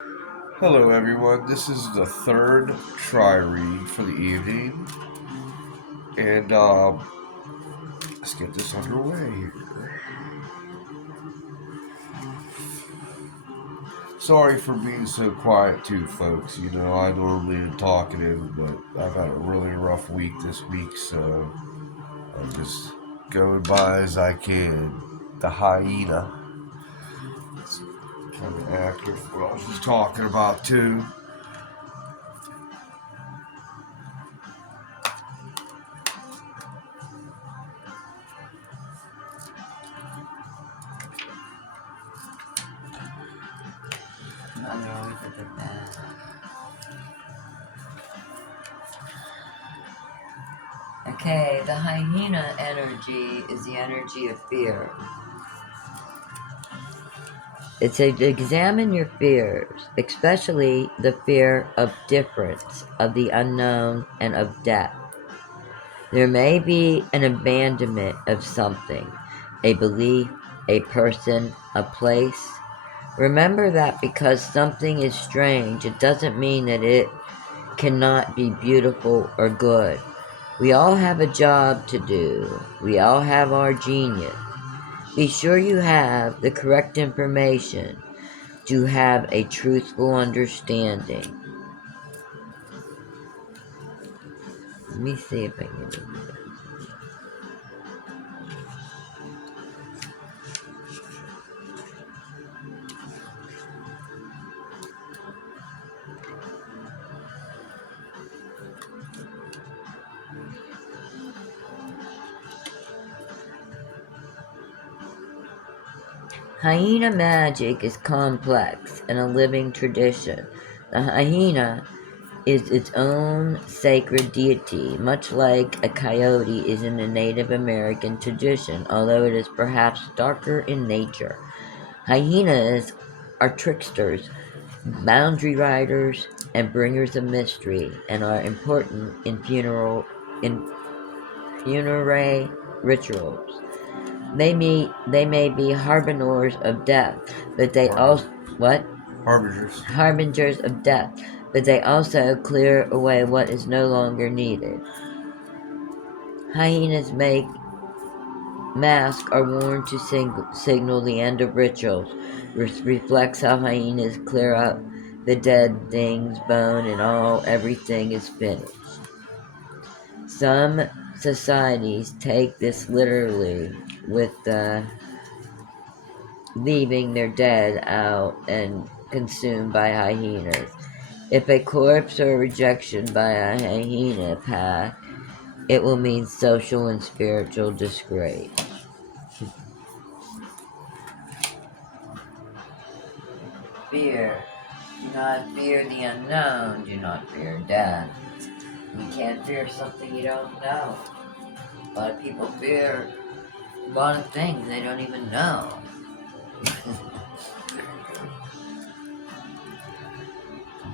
Hello, everyone. This is the third try read for the evening, and let's get this underway here. Sorry for being so quiet, too, folks. I normally am talkative, but I've had a really rough week this week, so I'm just going by as I can. The hyena. It's kind of accurate for what I was just talking about, too. Mother always look at that. Okay, the hyena energy is the energy of fear. It's to examine your fears, especially the fear of difference, of the unknown, and of death. There may be an abandonment of something, a belief, a person, a place. Remember that because something is strange, it doesn't mean that it cannot be beautiful or good. We all have a job to do. We all have our genius. Be sure you have the correct information to have a truthful understanding. Let me see if I can do this. Hyena magic is complex and a living tradition. The hyena is its own sacred deity, much like a coyote is in the Native American tradition, although it is perhaps darker in nature. Hyenas are tricksters, boundary riders, and bringers of mystery, and are important in funerary rituals. They may be harbingers of death, but they Harbor. also what? Harbingers. Harbingers of death, but they also clear away what is no longer needed. Hyenas make masks are worn to signal the end of rituals, which reflects how hyenas clear up the dead thing's bone and all everything is finished. Some societies take this literally, with leaving their dead out and consumed by hyenas. If a corpse or rejection by a hyena pack, it will mean social and spiritual disgrace. Fear. Do not fear the unknown. Do not fear death. You can't fear something you don't know. A lot of people fear a lot of things they don't even know.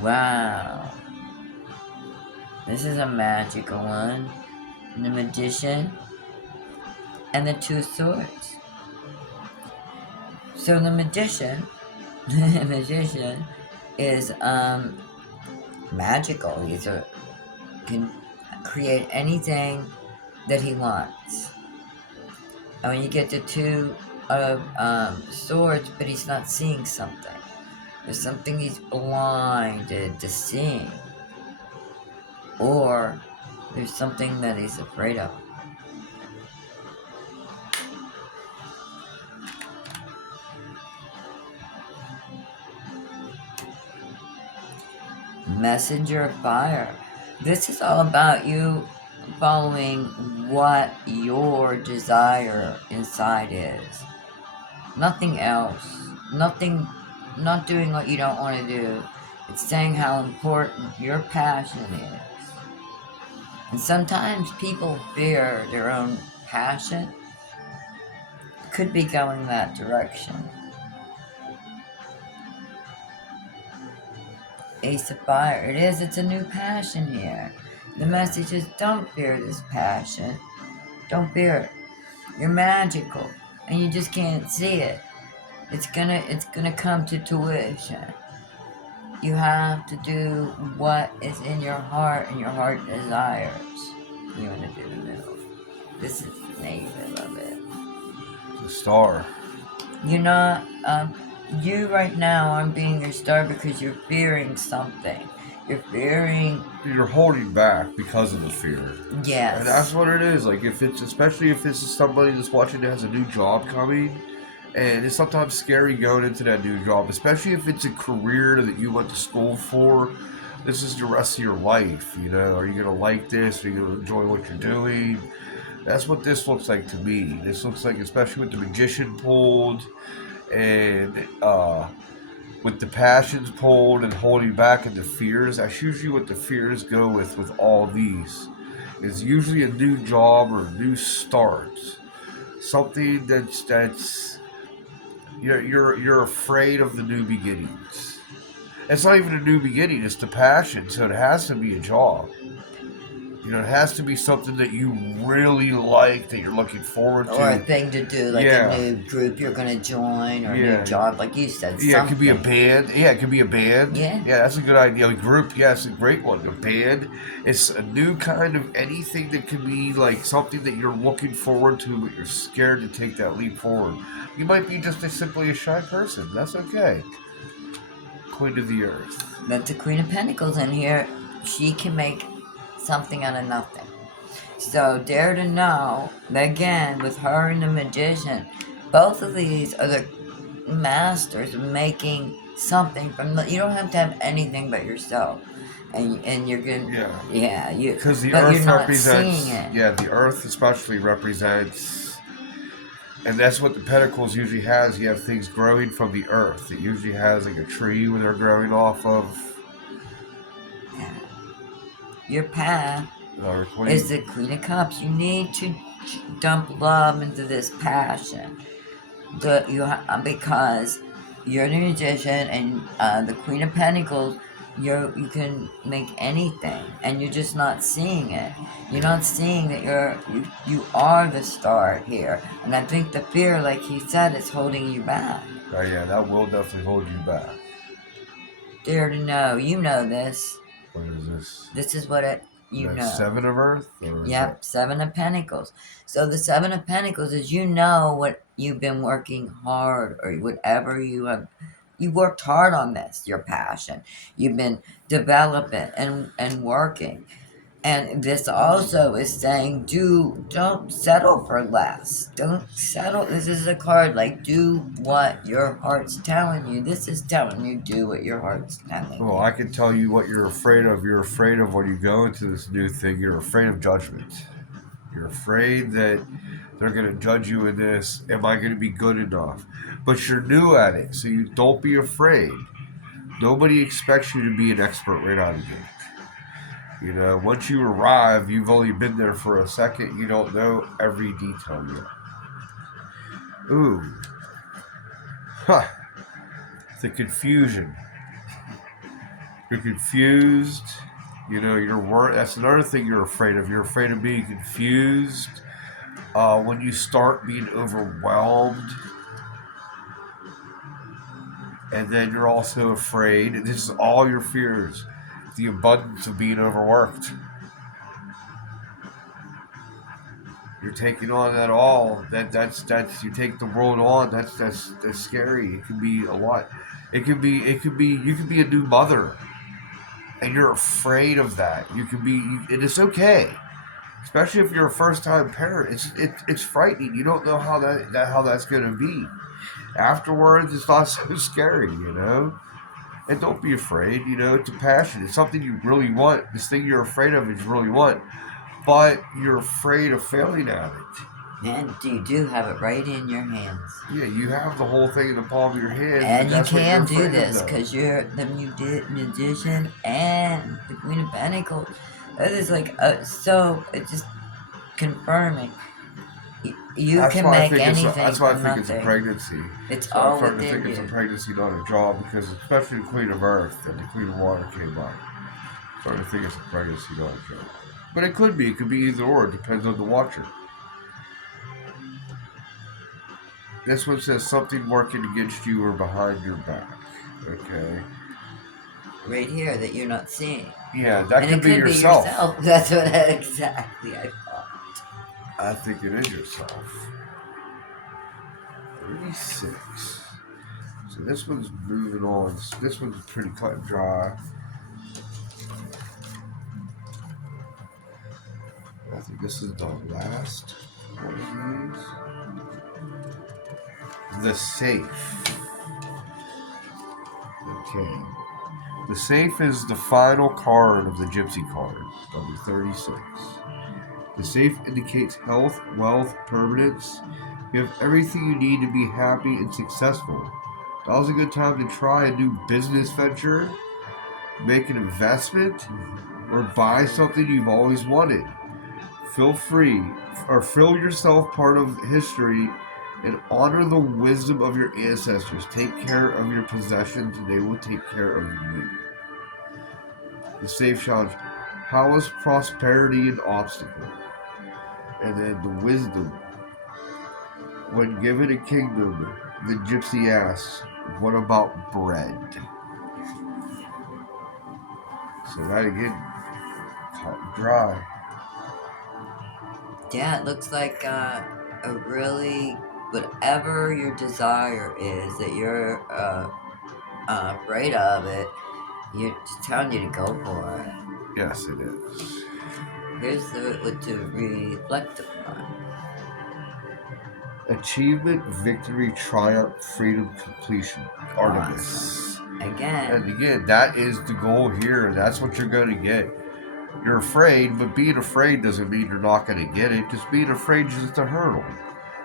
Wow. This is a magical one. The Magician and the Two Swords. So the Magician, the Magician is magical. Can create anything that he wants. And when you get the two of swords, but he's not seeing something. There's something he's blinded to seeing. Or there's something that he's afraid of. Messenger of fire. This is all about you following what your desire inside is. Nothing else. Nothing, not doing what you don't want to do. It's saying how important your passion is. And sometimes people fear their own passion. Could be going that direction. Ace of Fire. It is, it's a new passion here. The message is don't fear this passion. Don't fear it. You're magical. And you just can't see it. It's gonna come to tuition. You have to do what is in your heart and your heart desires. You want to do the middle. This is the negative of it. The star. You're not, you right now aren't being your star because you're fearing something. You're fearing, You're holding back because of the fear. And that's yes. what it is. Like, if it's, especially if this is somebody that's watching that has a new job coming, and it's sometimes scary going into that new job, especially if it's a career that you went to school for. This is the rest of your life, you know. Are you going to like this? Are you going to enjoy what you're doing? That's what this looks like to me. This looks like, especially with the magician pulled, and with the passions pulled and holding back and the fears. That's usually what the fears go with all these. It's usually a new job or a new start, something that's you're afraid of the new beginnings. It's not even a new beginning; it's the passion. So it has to be a job. You know, it has to be something that you really like, that you're looking forward Or a to. thing to do, like Yeah, a new group you're going to join, or a new yeah, job, like you said, yeah. It could be a something. band. Yeah, it could be a band. Yeah. Yeah, that's a good idea. A group. Yeah, it's a great one. A band. It's a new kind of anything that can be like something that you're looking forward to, but you're scared to take that leap forward. You might be just simply a shy person. That's okay. Queen of the Earth. But the Queen of Pentacles in here, she can make something out of nothing. So dare to know, again, with her and the Magician, both of these are the masters of making something from the, you don't have to have anything but yourself. And you're gonna, Yeah. yeah, you, Because the but you're Earth not represents. seeing it. Yeah, the Earth especially represents. And that's what the Pentacles usually has. You have things growing from the Earth. It usually has like a tree where they're growing off of. Yeah. Your path is the Queen of Cups. You need to dump love into this passion. Because you're the Magician and the Queen of Pentacles. You can make anything, and you're just not seeing it. You're not seeing that you are the star here, and I think the fear, like he said, is holding you back. Oh yeah, that will definitely hold you back. Dare to know, you know this. What is this? This is what it you know. Seven of Earth? Yep, Seven of Pentacles. So the Seven of Pentacles is, you know what you've been working hard, or whatever you worked hard on this, your passion. You've been developing and working. And this also is saying, don't settle for less. Don't settle. This is a card like, do what your heart's telling you. This is telling you, do what your heart's telling Well, you. I can tell you what you're afraid of. You're afraid of when you go into this new thing. You're afraid of judgment. You're afraid that they're going to judge you in this. Am I going to be good enough? But you're new at it, so you don't be afraid. Nobody expects you to be an expert right out of the gate. You know, once you arrive, you've only been there for a second. You don't know every detail yet. Ooh. Huh. The confusion. You're confused. You know, that's another thing you're afraid of. You're afraid of being confused. When you start being overwhelmed. And then you're also afraid. This is all your fears. The abundance of being overworked. You're taking on that all. That's you take the world on. That's scary. It can be a lot. It could be you could be a new mother, and you're afraid of that. You could be, and it's okay, especially if you're a first time parent. It's frightening. You don't know how that's gonna be. Afterwards, it's not so scary, you know. And don't be afraid. You know, it's a passion. It's something you really want. This thing you're afraid of is you really want, but you're afraid of failing at it. And you do have it right in your hands. Yeah, you have the whole thing in the palm of your hand. And you can do this because you're the Magician and the Queen of Pentacles. That is like, so it's just confirming. You can make anything. That's why I think nothing. It's a pregnancy. It's so all I'm starting within to think you. It's a pregnancy, not a job, because especially the Queen of Earth and the Queen of Water came by. I'm starting to think it's a pregnancy, not a job. But it could be. It could be either or. It depends on the watcher. This one says something working against you or behind your back. Okay. right here that you're not seeing. Yeah, that And could it be could be yourself. yourself. That's what exactly I thought. I think it is yourself. 36. So this one's moving on. This one's pretty cut and dry. I think this is the last one of these. The safe. Okay. The safe is the final card of the Gypsy card, number 36. The safe indicates health, wealth, permanence. You have everything you need to be happy and successful. Now's a good time to try a new business venture, make an investment, or buy something you've always wanted. Feel free, or feel yourself part of history and honor the wisdom of your ancestors. Take care of your possessions, and they will take care of you. The safe challenge. How is prosperity an obstacle? And then the wisdom. When given a kingdom, the gypsy asks, what about bread? So that again, cut and dry. Yeah, it looks like a really whatever your desire is that you're afraid of it. You're just telling you to go for it. Yes, it is. Here's what to reflect upon. Achievement, victory, triumph, freedom, completion. Artemis. Awesome. Again. And again, that is the goal here. That's what you're going to get. You're afraid, but being afraid doesn't mean you're not going to get it. Just being afraid is just a hurdle.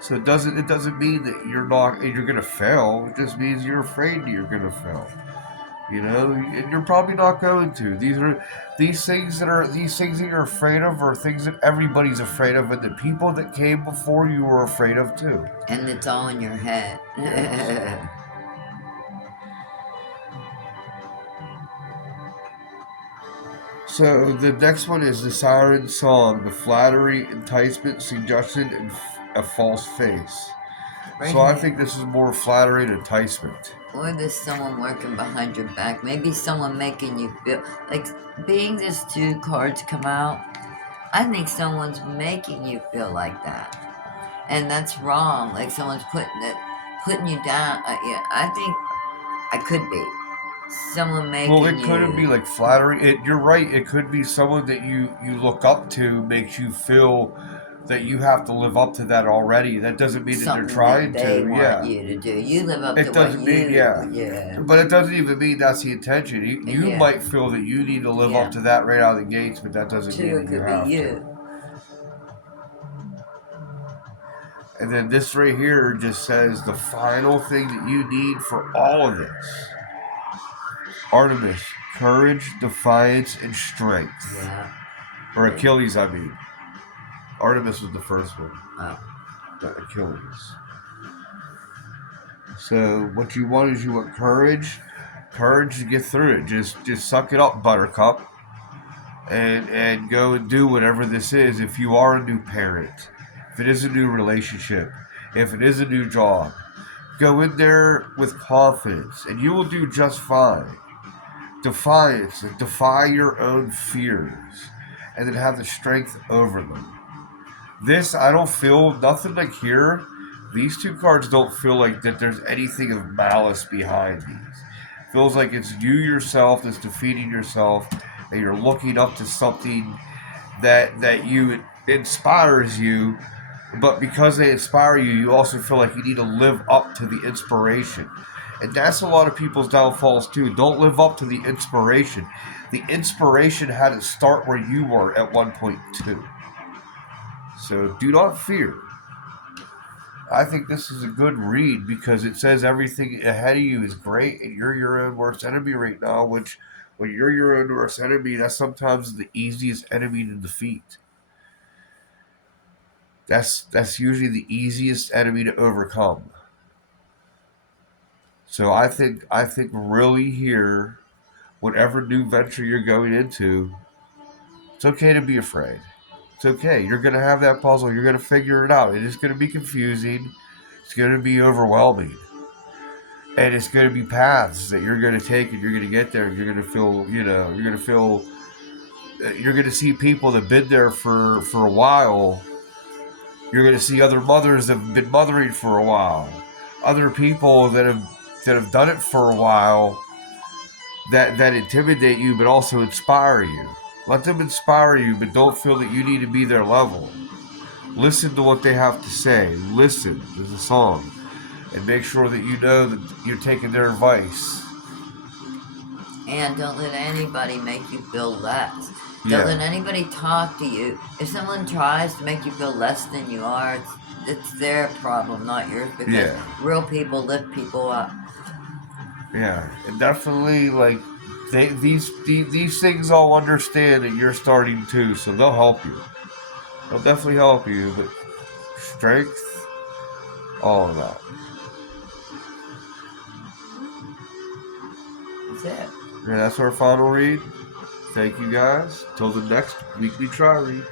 So it doesn't mean that you're going to fail. It just means you're afraid you're going to fail. You know, and you're probably not going to. These things that you're afraid of are things that everybody's afraid of, and the people that came before you were afraid of too. And it's all in your head. So the next one is the siren song, the flattery, enticement, suggestion, and a false face. Right so I here. think this is more flattery and enticement. Or there's someone working behind your back. Maybe someone making you feel like being these two cards come out. I think someone's making you feel like that, and that's wrong. Like someone's putting you down. Yeah, I think I could be someone making you. Well, it couldn't be like flattery. You're right. It could be someone that you look up to, makes you feel that you have to live up to that already. That doesn't mean something that they're trying that they to. want you to do. You live up It to doesn't what mean, you. yeah. But it doesn't even mean that's the intention. You Yeah. might feel that you need to live up to that right out of the gates, but that doesn't mean that you have to. And then this right here just says the final thing that you need for all of this. Artemis, courage, defiance, and strength. Yeah. Or Achilles, I mean. Artemis was the first one. Oh. Not Achilles. So what you want is you want courage. Courage to get through it. Just suck it up, Buttercup. And go and do whatever this is. If you are a new parent, if it is a new relationship, if it is a new job, go in there with confidence and you will do just fine. Defiance, defy your own fears, and then have the strength over them. This, I don't feel nothing like here. These two cards don't feel like that there's anything of malice behind these. It feels like it's you yourself that's defeating yourself, and you're looking up to something that you inspires you, but because they inspire you, you also feel like you need to live up to the inspiration. And that's a lot of people's downfalls too. Don't live up to the inspiration. The inspiration had to start where you were at one point too. So do not fear. I think this is a good read because it says everything ahead of you is great and you're your own worst enemy right now, which when you're your own worst enemy, that's sometimes the easiest enemy to defeat. That's usually the easiest enemy to overcome. So I think really here, whatever new venture you're going into, it's okay to be afraid. It's okay. You're going to have that puzzle. You're going to figure it out. It is going to be confusing. It's going to be overwhelming. And it's going to be paths that you're going to take, and you're going to get there, and you're going to feel, you're going to feel, you're going to see people that have been there for a while. You're going to see other mothers that have been mothering for a while, other people that have done it for a while, that intimidate you but also inspire you. Let them inspire you, but don't feel that you need to be their level. Listen to what they have to say. Listen to the song, and make sure that you know that you're taking their advice. And don't let anybody make you feel less. Don't Yeah. let anybody talk to you. If someone tries to make you feel less than you are, it's their problem, not yours. Because Yeah. real people lift people up. Yeah, and definitely these things all understand that you're starting too, so they'll help you. They'll definitely help you, but strength, all of that. That's it. And that's our final read. Thank you guys. Till the next weekly try read.